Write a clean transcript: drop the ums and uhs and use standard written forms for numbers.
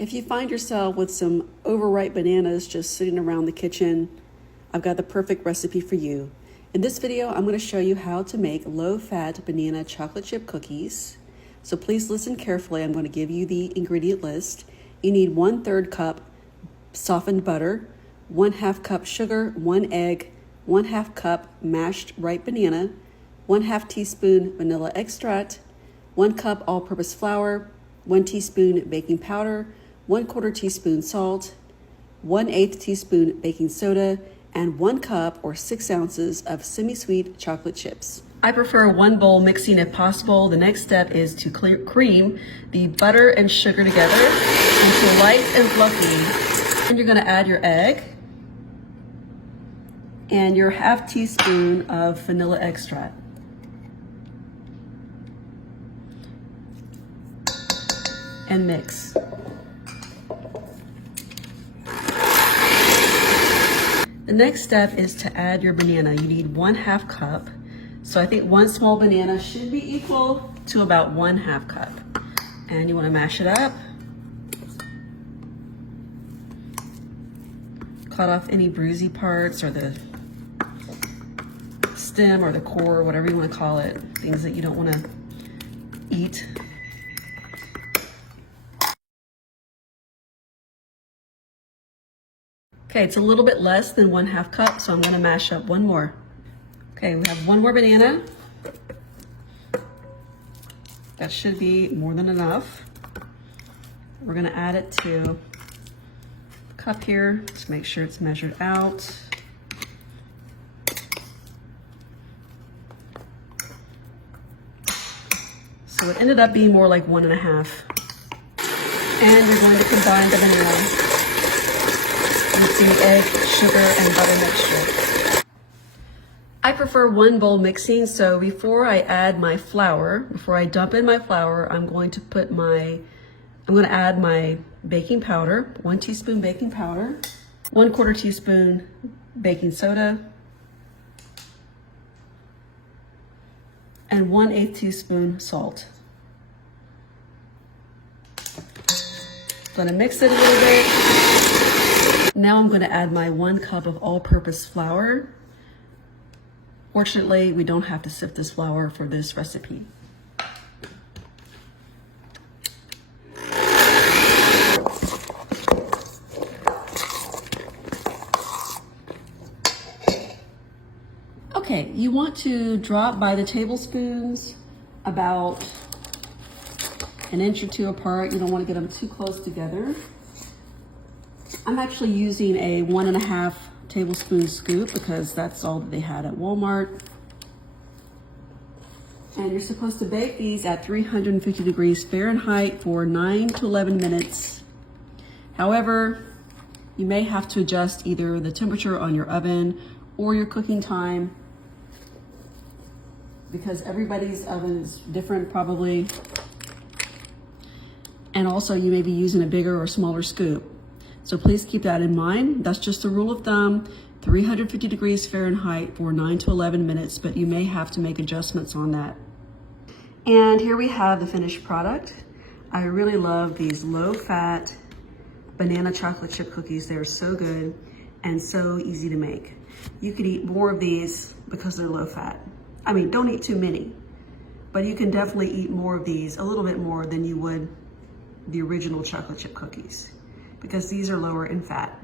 If you find yourself with some overripe bananas just sitting around the kitchen, I've got the perfect recipe for you. In this video, I'm going to show you how to make low-fat banana chocolate chip cookies. So please listen carefully. I'm going to give you the ingredient list. You need 1/3 cup softened butter, 1/2 cup sugar, 1 egg, 1/2 cup mashed ripe banana, 1/2 teaspoon vanilla extract, 1 cup all-purpose flour, 1 teaspoon baking powder, 1/4 teaspoon salt, 1/8 teaspoon baking soda, and 1 cup or 6 ounces of semi-sweet chocolate chips. I prefer one bowl mixing if possible. The next step is to cream the butter and sugar together until light and fluffy. And you're going to add your egg and your 1/2 teaspoon of vanilla extract. And mix. The next step is to add your banana. You need 1/2 cup. So I think 1 small banana should be equal to about 1/2 cup. And you want to mash it up. Cut off any bruisey parts or the stem or the core, whatever you want to call it, things that you don't want to eat. Okay, it's a little bit less than 1/2 cup, so I'm going to mash up one more. Okay, we have 1 more banana. That should be more than enough. We're going to add it to the cup here. Just make sure it's measured out. So it ended up being more like 1.5. And we're going to combine the banana with the egg, sugar, and butter mixture. I prefer one bowl mixing, so before I add my flour, before I dump in my flour, I'm going to add my baking powder, 1 teaspoon baking powder, 1/4 teaspoon baking soda, and 1/8 teaspoon salt. I'm gonna mix it a little bit. Now I'm going to add my 1 cup of all-purpose flour. Fortunately, we don't have to sift this flour for this recipe. Okay, you want to drop by the tablespoons about 1 inch or 2 apart. You don't want to get them too close together. I'm actually using a 1.5 tablespoon scoop because that's all that they had at Walmart. And you're supposed to bake these at 350 degrees Fahrenheit for 9 to 11 minutes. However, you may have to adjust either the temperature on your oven or your cooking time because everybody's oven is different probably. And also you may be using a bigger or smaller scoop. So please keep that in mind. That's just a rule of thumb, 350 degrees Fahrenheit for 9 to 11 minutes, but you may have to make adjustments on that. And here we have the finished product. I really love these low-fat banana chocolate chip cookies. They're so good and so easy to make. You could eat more of these because they're low-fat. I mean, don't eat too many, but you can definitely eat more of these, a little bit more than you would the original chocolate chip cookies, because these are lower in fat.